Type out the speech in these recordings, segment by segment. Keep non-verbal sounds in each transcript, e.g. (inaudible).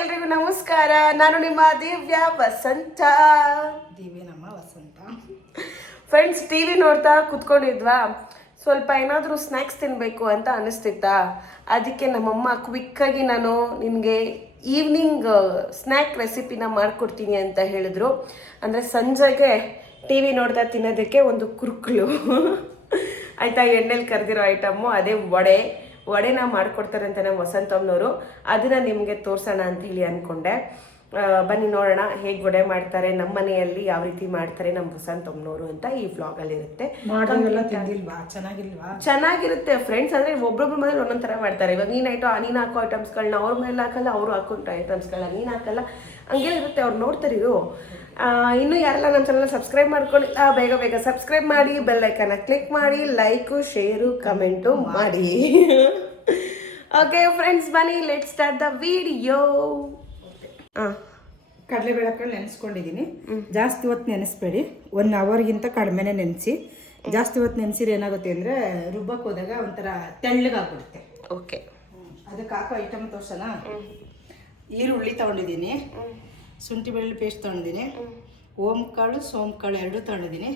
ಎಲ್ರಿಗೂ ನಮಸ್ಕಾರ. ನಾನು ನಿಮ್ಮ ದಿವ್ಯ ವಸಂತ. ದಿವ್ಯ ನಮ್ಮ ವಸಂತ. ಫ್ರೆಂಡ್ಸ್ ಟಿ ವಿ ನೋಡ್ತಾ ಕುತ್ಕೊಂಡಿದ್ವಾ? ಸ್ವಲ್ಪ ಏನಾದರೂ ಸ್ನ್ಯಾಕ್ಸ್ ತಿನ್ನಬೇಕು ಅಂತ ಅನಿಸ್ತಿತ್ತಾ? ಅದಕ್ಕೆ ನಮ್ಮಮ್ಮ ಕ್ವಿಕ್ಕಾಗಿ ನಾನು ನಿಮಗೆ ಈವ್ನಿಂಗ್ ಸ್ನ್ಯಾಕ್ ರೆಸಿಪಿನ ಮಾಡಿಕೊಡ್ತೀನಿ ಅಂತ ಹೇಳಿದ್ರು. ಅಂದರೆ ಸಂಜೆಗೆ ಟಿ ವಿ ನೋಡ್ತಾ ತಿನ್ನೋದಕ್ಕೆ ಒಂದು ಕುರುಕಲು. (laughs) ಆಯಿತಾ ಎಣ್ಣೆಲಿ ಕರೆದಿರೋ ಐಟಮ್ಮು ಅದೇ ವಡೆ. ವಡೆನ ಮಾಡ್ಕೊಡ್ತಾರೆ ಅಂತ ನಮ್ಮ ವಸಂತಮ್ಮನವರು. ಅದನ್ನ ನಿಮಗೆ ತೋರಿಸೋಣ ಅಂತ ಹೇಳಿ ಅನ್ಕೊಂಡೆ. ಬನ್ನಿ ನೋಡೋಣ ಹೇಗೆ ವಡೆ ಮಾಡ್ತಾರೆ ನಮ್ಮ ಮನೆಯಲ್ಲಿ ಯಾವ ರೀತಿ ಮಾಡ್ತಾರೆ ನಮ್ಮ ವಸಂತಮ್ಮನವರು ಅಂತ ಈ ವ್ಲಾಗಲ್ಲಿ ಇರುತ್ತೆ. ಚೆನ್ನಾಗಿರುತ್ತೆ ಫ್ರೆಂಡ್ಸ್ ಅಂದ್ರೆ ಒಬ್ಬೊಬ್ರ ಮನೇಲಿ ಒಂದೊಂದು ಥರ ಮಾಡ್ತಾರೆ. ಇವಾಗ ನೀನು ಐಟೋ ನೀನ್ ಹಾಕೋ ಐಟಮ್ಸ್ಗಳನ್ನ ಅವ್ರ ಮೇಲೆ ಹಾಕಲ್ಲ ಅವರು ಹಾಕೊಂಡ್ರೆ ಐಟಮ್ಸ್ಗಳನ್ನ ನೀನು ಹಾಕಲ್ಲ. ಹಂಗೆ ಇರುತ್ತೆ ಅವ್ರು ನೋಡ್ತಾರೆ ಇರು ಆ, ಇನ್ನು ಯಾರೆಲ್ಲ ನಮ್ಮ ಚಾನಲ್ ಸಬ್ಸ್ಕ್ರೈಬ್ ಮಾಡ್ಕೊಂಡಿಲ್ಲ ಬೇಗ ಬೇಗ ಸಬ್ಸ್ಕ್ರೈಬ್ ಮಾಡಿ ಬೆಲ್ ಐಕನ್ನ ಕ್ಲಿಕ್ ಮಾಡಿ ಲೈಕು ಶೇರು ಕಮೆಂಟು ಮಾಡಿ. ಓಕೆ ಫ್ರೆಂಡ್ಸ್ ಬನ್ನಿ ಲೆಟ್ ಸ್ಟಾರ್ಟ್ ದ ವಿಡಿಯೋ ಹಾಂ ಕಡಲೆಬೇಳೆ ಹಾಕೊಂಡು ನೆನೆಸ್ಕೊಂಡಿದ್ದೀನಿ ಜಾಸ್ತಿ ಹೊತ್ತು ನೆನೆಸ್ಬೇಡಿ. ಒನ್ ಅವರ್ಗಿಂತ ಕಡಿಮೆನೆ ನೆನೆಸಿ. ಜಾಸ್ತಿ ಹೊತ್ತು ನೆನೆಸಿದ್ರೆ ಏನಾಗುತ್ತೆ ಅಂದರೆ ರುಬ್ಬಕ್ಕೆ ಹೋದಾಗ ಒಂಥರ ತೆಳ್ಳಗಾಗ್ಬಿಡುತ್ತೆ ಓಕೆ ಅದಕ್ಕೆ ಹಾಕೋ ಐಟಮ್ ತೋರ್ಸೋಣ? ಈರುಳ್ಳಿ ತೊಗೊಂಡಿದ್ದೀನಿ ಶುಂಠಿ ಬೆಳ್ಳುಳ್ಳಿ ಪೇಸ್ಟ್ ತೊಗೊಂಡಿದ್ದೀನಿ ಓಮ್ ಕಾಳು ಸೋಮ್ ಕಾಳು ಎರಡೂ ತೊಗೊಂಡಿದ್ದೀನಿ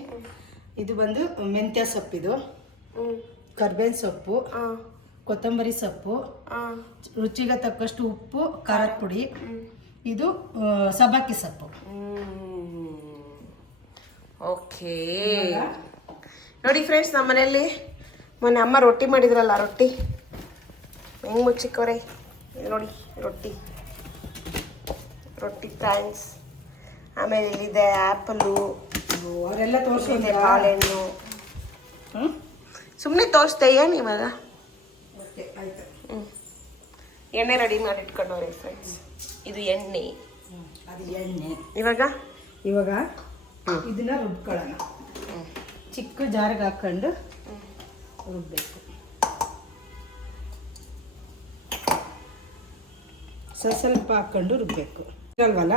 ಇದು ಬಂದು ಮೆಂತ್ಯ ಸೊಪ್ಪಿದು. ಕರ್ಬೇವಿನ ಸೊಪ್ಪು. ಕೊತ್ತಂಬರಿ ಸೊಪ್ಪು ರುಚಿಗೆ ತಕ್ಕಷ್ಟು ಉಪ್ಪು ಖಾರದ ಪುಡಿ. ಇದು ಸಬ್ಬಕ್ಕಿ ಸೊಪ್ಪು. ಓಕೆ. ನೋಡಿ ಫ್ರೆಂಡ್ಸ್ ನಮ್ಮ ಮನೆಯಲ್ಲಿ ಮೊನ್ನೆ ಅಮ್ಮ ರೊಟ್ಟಿ ಮಾಡಿದ್ರಲ್ಲ ರೊಟ್ಟಿ. ಹೆಂಗ್ ಮುಚ್ಚಿಕೋರೆ ನೋಡಿ ರೊಟ್ಟಿ. ರೊಟ್ಟಿ ಫ್ರೆಂಡ್ಸ್ ಆಮೇಲೆ ಇಲ್ಲಿದೆ ಆ್ಯಪಲು ಅವರೆಲ್ಲ ತೋರಿಸಿದೆ ಬಾಳೆಹಣ್ಣು ಹ್ಞೂ ಸುಮ್ಮನೆ ತೋರಿಸ್ದೆ ಏನು ಇವಾಗ? ಓಕೆ ಆಯ್ತು. ಹ್ಞೂ ಎಣ್ಣೆ ರೆಡಿ ಮಾಡಿ ಇಟ್ಕೊಂಡವ್ರೆ ಫ್ರೆಂಡ್ಸ್ ಇದು ಎಣ್ಣೆ. ಅದು ಎಣ್ಣೆ. ಇವಾಗ? ಇವಾಗ ಇದನ್ನ ರುಬ್ಕೊಳ್ಳೋಣ. ಚಿಕ್ಕ ಜಾರಿಗೆ ಹಾಕೊಂಡು ರುಬ್ಬೇಕು. ಸ್ವಲ್ಪ ಸ್ವಲ್ಪ ಹಾಕೊಂಡು ರುಬ್ಬೇಕು. ಅಲ್ವಲ್ಲ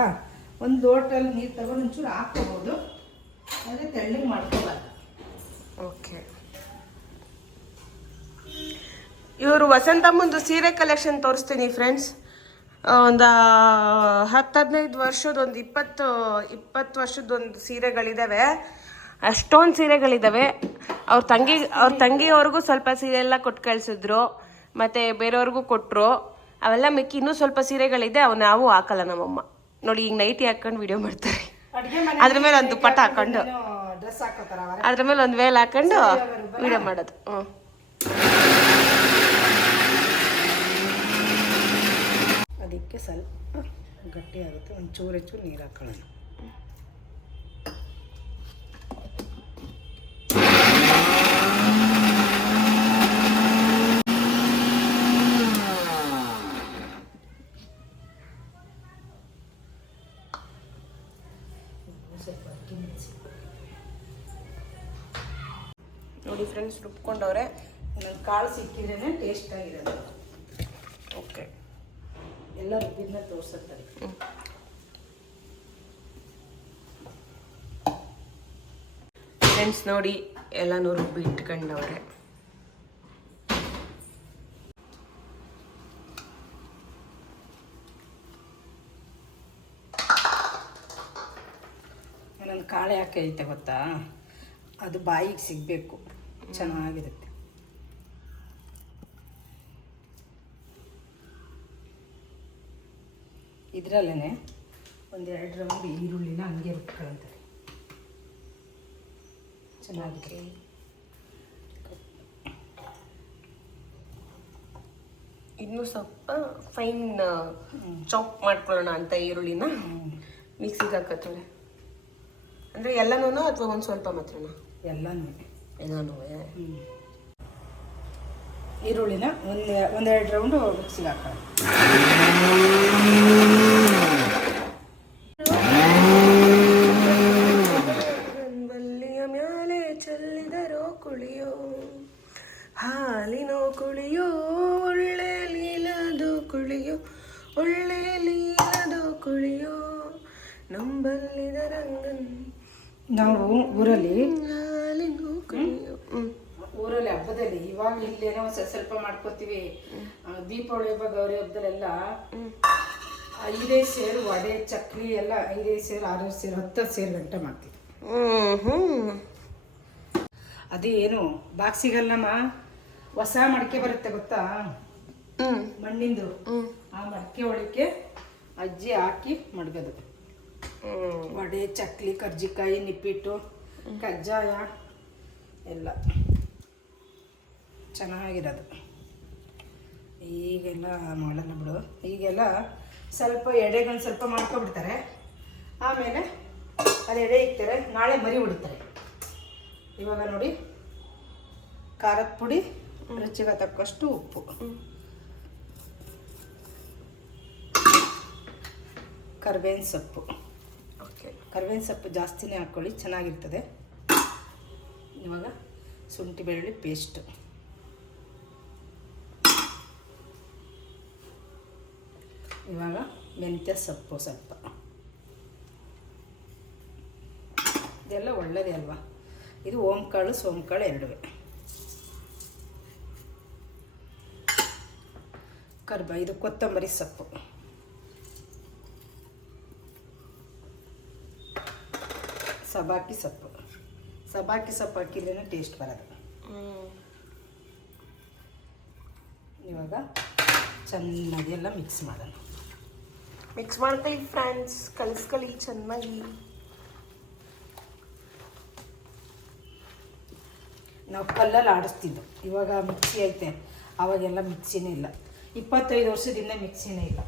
ಒಂದು ಲೋಟಲ್ಲಿ ನೀರು ತಗೊಂಡು ಒಂಚೂರು ಹಾಕೋಬೋದು ಅದೇ ತೆಳ್ಳಗೆ ಮಾಡ್ಕೋಬಾರ್ದು. ಓಕೆ. ಇವರು ವಸಂತಮ್ಮಂದು ಸೀರೆ ಕಲೆಕ್ಷನ್ ತೋರಿಸ್ತೀನಿ ಫ್ರೆಂಡ್ಸ್ ಒಂದು ಹತ್ತು ಹದಿನೈದು ವರ್ಷದ ಒಂದು ಇಪ್ಪತ್ತು ಇಪ್ಪತ್ತು ವರ್ಷದೊಂದು ಸೀರೆಗಳಿದ್ದಾವೆ ಅಷ್ಟೊಂದು ಸೀರೆಗಳಿದ್ದಾವೆ ಅವ್ರ ತಂಗಿ ಅವ್ರ ತಂಗಿಯವ್ರಿಗೂ ಸ್ವಲ್ಪ ಸೀರೆ ಎಲ್ಲ ಕೊಟ್ಟು ಕಳಿಸಿದ್ರು. ಮತ್ತು ಬೇರೆಯವ್ರಿಗೂ ಕೊಟ್ಟರು ಅವೆಲ್ಲ ಮಿಕ್ಕಿ ಇನ್ನೂ ಸ್ವಲ್ಪ ಸೀರೆಗಳಿದೆ ಅವು ನಾವು ಹಾಕಲ್ಲ ನಮ್ಮಮ್ಮ. ನೋಡಿ ಈಗ ನೈಟಿ ಹಾಕೊಂಡು ವಿಡಿಯೋ ಮಾಡ್ತಾರೆ. ಅದ್ರ ಮೇಲೆ ಒಂದು ದುಪ್ಪಟ್ಟ ಹಾಕೊಂಡು. ಅದ್ರ ಮೇಲೆ ಒಂದು ವೇಲ್ ಹಾಕೊಂಡು ವಿಡಿಯೋ ಮಾಡೋದು. ಹ್ಞೂ ಅದಕ್ಕೆ ಸ್ವಲ್ಪ ಗಟ್ಟಿ ಆಗುತ್ತೆ ಒಂದು ಚೂರು ಹೆಚ್ಚು ನೀರು ಹಾಕೊಳ್ಳೋಣ. ನೋಡಿ ಫ್ರೆಂಡ್ಸ್ ರುಬ್ಕೊಂಡವ್ರೆ. ಕಾಳು ಸಿಕ್ಕಿದ್ರೇ ಟೇಸ್ಟಾಗಿರೋದು ಓಕೆ ಎಲ್ಲ ರುಬ್ಬಿದ್ನ ತೋರ್ಸತ್ತಾರೆ. ಫ್ರೆಂಡ್ಸ್ ನೋಡಿ ಎಲ್ಲನೂ ರುಬ್ಬಿ ಇಟ್ಕೊಂಡವ್ರೆ. ನನ್ನ ಕಾಳೆ ಹಾಕೈತೆ ಗೊತ್ತಾ? ಅದು ಬಾಯಿಗೆ ಸಿಗಬೇಕು. ಚೆನ್ನಾಗಿರುತ್ತೆ. ಇದರಲ್ಲೇ ಒಂದೆರಡು ರೌಂಡ್ ಈರುಳ್ಳಿನ ಹಂಗೆ ರುಬ್ಕೊಳ್ತಾರೆ ಚೆನ್ನಾಗಿದೆ. ಇನ್ನೂ ಸ್ವಲ್ಪ ಫೈನ್ ಚಾಪ್ ಮಾಡ್ಕೊಳ್ಳೋಣ ಅಂತ ಈರುಳ್ಳಿನ. ಮಿಕ್ಸಿಗೆ ಹಾಕತ್ತಳೆ ಅಂದರೆ ಎಲ್ಲನೂ ಅಥವಾ ಒಂದು ಸ್ವಲ್ಪ ಮಾತ್ರನಾ? ಎಲ್ಲನೂ ಎಲ್ಲನೂ ಈರುಳ್ಳಿನ ಒಂದು ಒಂದೆರಡು ರೌಂಡು ಮಿಕ್ಸಿಗೆ ಹಾಕೋಣ. ಇವಾಗ ಒಂದ್ ಸ್ವಲ್ಪ ಮಾಡ್ಕೋತೀವಿ. ದೀಪಾವಳಿ ಹಬ್ಬ ಗೌರಿ ಹಬ್ಬದಲ್ಲೆಲ್ಲ ಐದೈದು ಸೇರು ವಡೆ ಚಕ್ಲಿ ಎಲ್ಲ ಐದೈದು ಸೇರು ಆರು ಸೇರು ಹತ್ತು ಸೇರು ಗಂಟ ಮಾಡ್ತೀವಿ. ಅದೇ ಏನು ಬಾಕ್ಸಿಗಲ್ಲಮ್ಮ ಹೊಸ ಮಡಿಕೆ ಬರುತ್ತೆ ಗೊತ್ತಾ? ಮಣ್ಣಿಂದು. ಆ ಮಡಿಕೆ ಒಳಕ್ಕೆ ಅಜ್ಜಿ ಹಾಕಿ ಮಡಗದು. ವಡೆ ಚಕ್ಲಿ ಕರ್ಜಿಕಾಯಿ ನಿಪ್ಪಿಟ್ಟು ಕಜ್ಜಾಯ ಎಲ್ಲ. ಚೆನ್ನಾಗಿರೋದು. ಈಗೆಲ್ಲ ಮಾಡೋಣ ಬಿಡು. ಈಗೆಲ್ಲ ಸ್ವಲ್ಪ ಎಡೆಗೊಂದು ಸ್ವಲ್ಪ ಮಾಡ್ಕೊಬಿಡ್ತಾರೆ. ಆಮೇಲೆ ಅದು ಎಡೆ ಇಕ್ತಾರೆ. ನಾಳೆ ಮರಿ ಬಿಡ್ತಾರೆ ಇವಾಗ ನೋಡಿ ಖಾರದ ಪುಡಿ ರುಚಿಗೆ ತಕ್ಕಷ್ಟು ಉಪ್ಪು. ಕರ್ಬೇವಿನ ಸೊಪ್ಪು. ಓಕೆ. ಕರ್ಬೇವಿನ ಸೊಪ್ಪು ಜಾಸ್ತಿನೇ ಹಾಕ್ಕೊಳ್ಳಿ ಚೆನ್ನಾಗಿರ್ತದೆ. ಇವಾಗ ಶುಂಠಿ ಬೆಳ್ಳುಳ್ಳಿ ಪೇಸ್ಟು ಇವಾಗ ಮೆಂತ್ಯ ಸೊಪ್ಪು ಸ್ವಲ್ಪ. ಇದೆಲ್ಲ ಒಳ್ಳೆಯದೇ ಅಲ್ವಾ? ಇದು ಓಂಕಾಳು ಸೋಂಕಾಳು ಎರಡುವೆ. ಕರ್ಬ ಇದು ಕೊತ್ತಂಬರಿ ಸೊಪ್ಪು. ಸಬಾಕಿ ಸೊಪ್ಪು. ಸಬಾಕಿ ಸೊಪ್ಪು ಹಾಕಿದ್ರೇ ಟೇಸ್ಟ್ ಬರೋದು. ಇವಾಗ ಚೆನ್ನಾಗಿ ಎಲ್ಲ ಮಿಕ್ಸ್ ಮಾಡೋಣ. ಮಿಕ್ಸ್ ಮಾಡ್ಕೊಳ್ಳಿ ಫ್ರೆಂಡ್ಸ್ ಕಲಿಸ್ಕೊಳ್ಳಿ ಚೆನ್ನಾಗಿ ನಾವು ಕಲ್ಲಲ್ಲಿ ಆಡಿಸ್ತಿದ್ದು. ಇವಾಗ ಮಿಕ್ಸಿ ಐತೆ. ಅವಾಗೆಲ್ಲ ಮಿಕ್ಸಿನೇ ಇಲ್ಲ. ಇಪ್ಪತ್ತೈದು ವರ್ಷದಿಂದ ಮಿಕ್ಸಿನೇ ಇಲ್ಲ.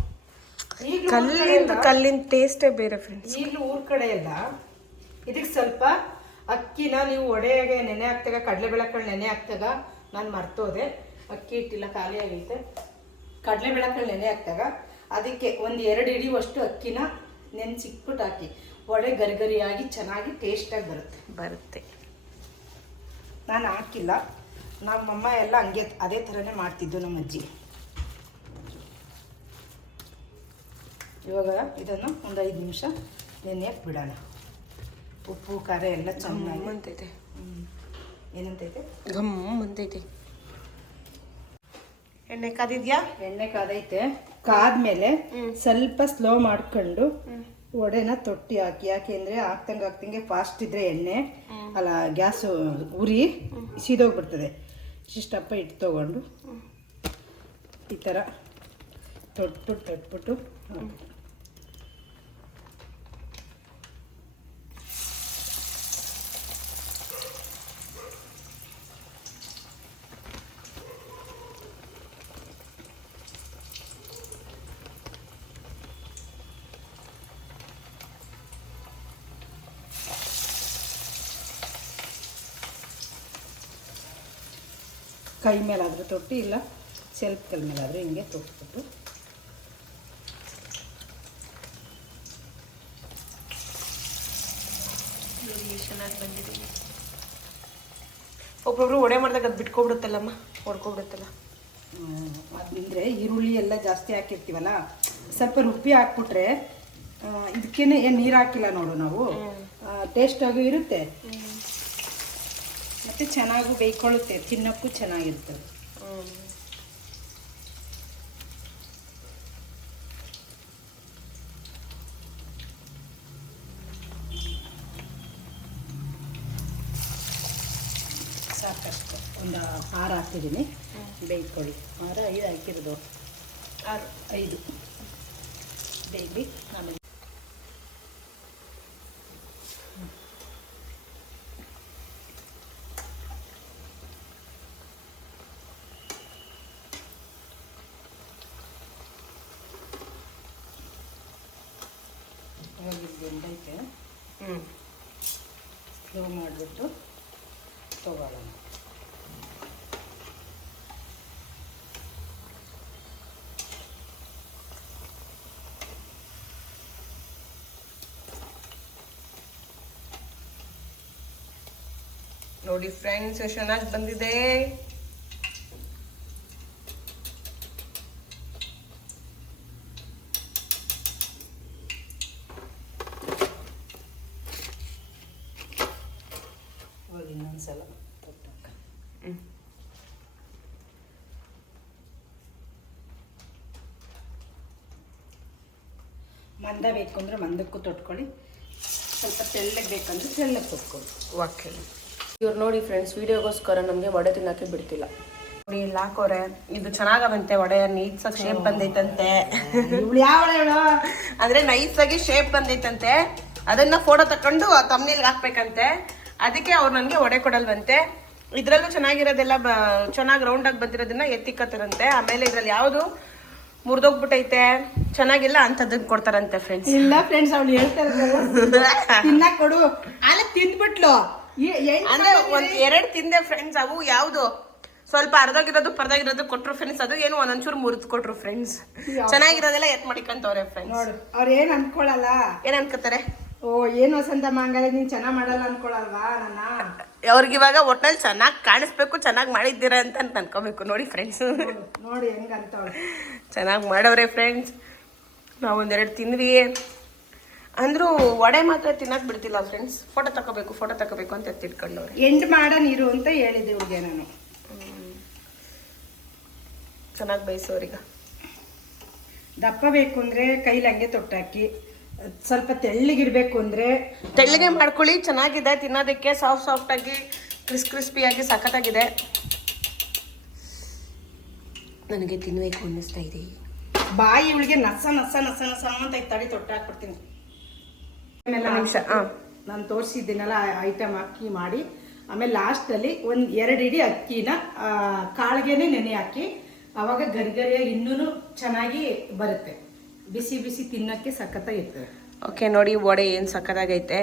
ಕಲ್ಲಿಂದ ಕಲ್ಲಿನ ಟೇಸ್ಟೇ ಬೇರೆ ಫ್ರೆಂಡ್ಸ್ ಈಗಲೂ ಊರ ಕಡೆ ಎಲ್ಲ ಇದಕ್ಕೆ ಸ್ವಲ್ಪ ಅಕ್ಕಿನ ನೀವು ಒಡೆಯಾಗೆ ನೆನೆ ಹಾಕ್ತಾಗ ಕಡಲೆಬೇಳೆಕಾಳು ನೆನೆ ಹಾಕ್ತಾಗ ನಾನು ಮರ್ತೋದೆ. ಅಕ್ಕಿ ಇಟ್ಟಿಲ್ಲ ಖಾಲಿ ಆಗೈತೆ ಕಡಲೆಬೇಳೆಕಾಳು ನೆನೆ ಹಾಕ್ತಾಗ ಅದಕ್ಕೆ ಒಂದು ಎರಡು ಹಿಡಿಯುವಷ್ಟು ಅಕ್ಕಿನ ನೆನೆಸಿಕ್ಬಿಟ್ಟು ಹಾಕಿ. ಒಡೆ ಗರಿಗರಿಯಾಗಿ ಚೆನ್ನಾಗಿ ಟೇಸ್ಟಾಗಿ ಬರುತ್ತೆ. ಬರುತ್ತೆ. ನಾನು ಹಾಕಿಲ್ಲ. ನಮ್ಮಮ್ಮ ಎಲ್ಲ ಹಂಗೆ ಅದೇ ಥರನೇ ಮಾಡ್ತಿದ್ದು ನಮ್ಮ ಅಜ್ಜಿ. ಇವಾಗ ಇದನ್ನು ಒಂದು ಐದು ನಿಮಿಷ ನೆನೆಯಕ್ಕೆ ಬಿಡೋಣ. ಉಪ್ಪು ಖಾರ ಎಲ್ಲ ಚೆನ್ನಾಗಿ. ಅಂತೈತೆ. ಏನಂತೈತೆ ಘಮ್ ಅಂತೈತೆ ಎಣ್ಣೆ ಕಾದಿದ್ಯಾ? ಎಣ್ಣೆ ಕಾದೈತೆ. ಕಾದ್ಮೇಲೆ ಸ್ವಲ್ಪ ಸ್ಲೋ ಮಾಡ್ಕೊಂಡು ಒಡೆನ ತೊಟ್ಟಿ ಹಾಕಿ. ಯಾಕೆಂದ್ರೆ ಹಾಕ್ತಂಗೆ ಆಗ್ತಂಗೆ ಫಾಸ್ಟ್ ಇದ್ರೆ ಎಣ್ಣೆ ಅಲ್ಲ ಗ್ಯಾಸು ಉರಿ ಸೀದೋಗ್ಬಿಡ್ತದೆ. ಇಷ್ಟಪ್ಪ ಇಟ್ಟು ತಗೊಂಡು ಈ ಥರ ತೊಟ್ಬಿಟ್ಟು ತೊಟ್ಬಿಟ್ಟು ಕೈ ಮೇಲಾದರೂ ತೊಟ್ಟಿ ಇಲ್ಲ ಸೆಲ್ಫ್ ಕೈ ಮೇಲಾದರೂ ಹಿಂಗೆ ತೊಟ್ಬಿಟ್ಟು. ಚೆನ್ನಾಗಿ ಬಂದಿದೆ ಒಬ್ಬೊಬ್ರು ಒಡೆ ಮಾಡಿದಾಗ ಅದು ಬಿಟ್ಕೊಬಿಡುತ್ತಲ್ಲಮ್ಮ ಹೊಡ್ಕೊಬಿಡುತ್ತಲ್ಲ ಅದಂದರೆ ಈರುಳ್ಳಿ ಎಲ್ಲ ಜಾಸ್ತಿ ಹಾಕಿರ್ತೀವಲ್ಲ ಸ್ವಲ್ಪ ರುಬ್ಬಿ ಹಾಕ್ಬಿಟ್ರೆ ಇದಕ್ಕೇನೆ ಏನು ನೀರು ಹಾಕಿಲ್ಲ ನೋಡು ನಾವು. ಟೇಸ್ಟಾಗೂ ಇರುತ್ತೆ. ಮತ್ತು ಚೆನ್ನಾಗೂ ಬೇಯ್ಕೊಳ್ಳುತ್ತೆ ತಿನ್ನೋಕ್ಕೂ ಚೆನ್ನಾಗಿರ್ತದೆ ಸಾಕಷ್ಟು ಒಂದು ಹಾರ ಹಾಕಿದ್ದೀನಿ. ಬೇಯ್ಕೊಳ್ಳಿ. ಹಾರ ಐದು ಹಾಕಿರೋದು. ಆರು. ಐದು. ಬೇಯ್ಲಿ ಆಮೇಲೆ ಇವಾಗ ಇದು ಬೆಂದೈತೆ ಹ್ಞೂ ಸ್ಲೋ ಮಾಡಿಬಿಟ್ಟು ತಗೊಳ್ಳೋಣ. ನೋಡಿ ಫ್ರೆಂಡ್ಸ್ ಎಷ್ಟು ಚೆನ್ನಾಗಿ ಬಂದಿದೆ. ಇವಾಗ ಇನ್ನೊಂದು ಸಲ ತೊಟ್ಟಕ್ಕ ಮಂದ ಬೇಕು ಅಂದರೆ ಮಂದಕ್ಕೂ ತೊಟ್ಕೊಳ್ಳಿ. ಸ್ವಲ್ಪ ತೆಳ್ಳಗೆ ಬೇಕಂದ್ರೆ ತೆಳ್ಳಗೆ ತೊಟ್ಕೊಳ್ಳಿ. ಓಕೆ. ಇವ್ರು ನೋಡಿ ಫ್ರೆಂಡ್ಸ್ ವಿಡಿಯೋಗೋಸ್ಕರ ನಮಗೆ ವಡೆ ತಿನ್ನಕ್ಕೆ ಬಿಡ್ತಿಲ್ಲ. ನೋಡಿ ಇಲ್ಲಿ ಹಾಕೋರೆ ಇದು ಚೆನ್ನಾಗವಂತೆ ವಡೆ ನೀಟ್ಸಾಗಿ ಶೇಪ್ ಬಂದೈತಂತೆ. ಇವಳು ಯಾವ ಹೇಳು? ಅಂದ್ರೆ ನೈಸ್ ಆಗಿ ಶೇಪ್ ಬಂದೈತಂತೆ. ಅದನ್ನ ಫೋಟೋ ತಕೊಂಡು ತಮ್ಮನೇಲಿ ಹಾಕ್ಬೇಕಂತೆ. ಅದಕ್ಕೆ ಅವ್ರು ನನಗೆ ಒಡೆ ಕೊಡಲ್ವಂತೆ. ಇದ್ರಲ್ಲೂ ಚೆನ್ನಾಗಿರೋದೆಲ್ಲ ಬ ಚೆನ್ನಾಗಿ ರೌಂಡ್ ಆಗಿ ಬಂದಿರೋದನ್ನ ಎತ್ತಿಕ್ಕತ್ತಾರಂತೆ. ಆಮೇಲೆ ಇದರಲ್ಲಿ ಯಾವುದು ಮುರಿದೋಗ್ಬಿಟ್ಟೈತೆ ಚೆನ್ನಾಗಿಲ್ಲ ಅಂತದನ್ನ ಕೊಡ್ತಾರಂತೆ ಫ್ರೆಂಡ್ಸ್ ಇಲ್ಲ ಫ್ರೆಂಡ್ಸ್ ಅವಳು ಹೇಳ್ತಾರೆ ಕೊಡು. ಅಲ್ಲ ತಿಂದ್ಬಿಟ್ಲು. ಅಂದ್ರೆ ಒಂದ್ ಎರಡ್ ತಿಂದೆ ಫ್ರೆಂಡ್ಸ್ ಅವು ಯಾವ್ದು? ಸ್ವಲ್ಪ ಅರ್ಧೋಗಿರೋದು ಪರ್ದಾಗಿರೋದು ಕೊಟ್ರು ಫ್ರೆಂಡ್ಸ್ ಅದು ಏನು ಒಂದೊಂಚೂರು ಮುರಿದು ಕೊಟ್ರು ಫ್ರೆಂಡ್ಸ್ ಚೆನ್ನಾಗಿರೋದೆಲ್ಲ ಎತ್ ಮಾಡಿಕೊಂತವ್ರೆ ಫ್ರೆಂಡ್ಸ್ ಅವ್ರು ಏನ್ ಅನ್ಕೊಳಲ್ಲ. ಏನ್ ಅನ್ಕೋತಾರೆ? ಓ ಏನು ವಸಂತ ಮಂಗಲ ನೀನ್ ಚೆನ್ನಾಗ್ ಮಾಡಲ್ಲ ಅನ್ಕೊಳಲ್ವಾ ನನ್ನ? ಅವ್ರಿಗೆ ಇವಾಗ ಒಟ್ನಲ್ಲಿ ಚೆನ್ನಾಗಿ ಕಾಣಿಸ್ಬೇಕು ಚೆನ್ನಾಗಿ ಮಾಡಿದ್ದೀರಾ ಅಂತ ಅನ್ಕೋಬೇಕು. ನೋಡಿ ಫ್ರೆಂಡ್ಸ್ ನೋಡಿ ಹೆಂಗ್ ಅಂತ ಚೆನ್ನಾಗಿ ಮಾಡವ್ರೆ ಫ್ರೆಂಡ್ಸ್ ನಾವು ಒಂದೆರಡು ತಿಂದ್ವಿ. ಅಂದ್ರೂ ವಡೆ ಮಾತ್ರ ತಿನ್ನಕ್ ಬಿಡ್ತಿಲ್ಲ ಫ್ರೆಂಡ್ಸ್ ಫೋಟೋ ತಗೋಬೇಕು ಫೋಟೋ ತಗೋಬೇಕು ಅಂತ ತಿಳ್ಕೊಂಡು ಎಂಡ್ ಮಾಡ ನೀರು ಅಂತ ಹೇಳಿದೆ ಇವ್ರಿಗೆ ನಾನು. ಚೆನ್ನಾಗಿ ಬಯಸೋರಿಗ ದಪ್ಪ ಬೇಕು ಅಂದ್ರೆ ಕೈಲಿ ಹಂಗೆ ತೊಟ್ಟಾಕಿ. ಸ್ವಲ್ಪ ತೆಳ್ಳಗಿರ್ಬೇಕು ಅಂದ್ರೆ ತೆಳ್ಳಗೆ ಮಾಡ್ಕೊಳ್ಳಿ ಚೆನ್ನಾಗಿದೆ ತಿನ್ನೋದಕ್ಕೆ ಸಾಫ್ಟ್ ಸಾಫ್ಟ್ ಆಗಿ ಕ್ರಿಸ್ ಕ್ರಿಸ್ಪಿಯಾಗಿ ಸಖತ್ತಾಗಿದೆ. ನನಗೆ ತಿನ್ಬೇಕು ಅನ್ನಿಸ್ತಾ ಇದೆ. ಬಾಯಿ ಇವಳಿಗೆ ನಸ ನಸ ನಸ ನಸ ಅಂತ ತಡಿ ತೊಟ್ಟಾಕ್ಬಿಡ್ತೀನಿ ನಾನು ತೋರಿಸಿದ್ದೀನಲ್ಲ ಐಟಮ್ ಅಕ್ಕಿ ಮಾಡಿ. ಆಮೇಲೆ ಲಾಸ್ಟಲ್ಲಿ ಒಂದು ಎರಡು ಇಡಿ ಅಕ್ಕಿನ ಕಾಳಿಗೆನೆ ನೆನೆ ಹಾಕಿ. ಅವಾಗ ಗರಿಗರಿಯಾಗಿ ಇನ್ನೂ ಚೆನ್ನಾಗಿ ಬರುತ್ತೆ. ಬಿಸಿ ಬಿಸಿ ತಿನ್ನೋಕ್ಕೆ ಸಖತ್ತಾಗಿತ್ತು ಓಕೆ ನೋಡಿ ವಡೆ ಏನು ಸಖತ್ತಾಗೈತೆ.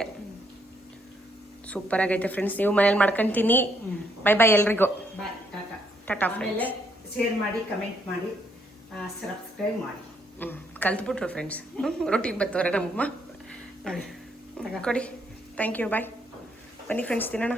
ಸೂಪರ್ ಆಗೈತೆ ಫ್ರೆಂಡ್ಸ್ ನೀವು ಮನೇಲಿ ಮಾಡ್ಕೊಂತೀನಿ. ಬೈ ಬೈ ಎಲ್ರಿಗೂ. ಬಾಯ್ ಟಾಟಾ. ಟಾಟಾ ಆಮೇಲೆ ಶೇರ್ ಮಾಡಿ ಕಮೆಂಟ್ ಮಾಡಿ ಸಬ್ಸ್ಕ್ರೈಬ್ ಮಾಡಿ. ಹ್ಞೂ ಕಲ್ತ್ಬಿಟ್ರು ಫ್ರೆಂಡ್ಸ್ ರೊಟ್ಟಿಗೆ ಬರ್ತವ್ರೆ ನಮ್ಮಮ್ಮ. ಕೊಡಿ. ಥ್ಯಾಂಕ್ ಯು ಬಾಯ್ ಬನ್ನಿ ಫ್ರೆಂಡ್ಸ್ ತಿನ್ನೋಣ.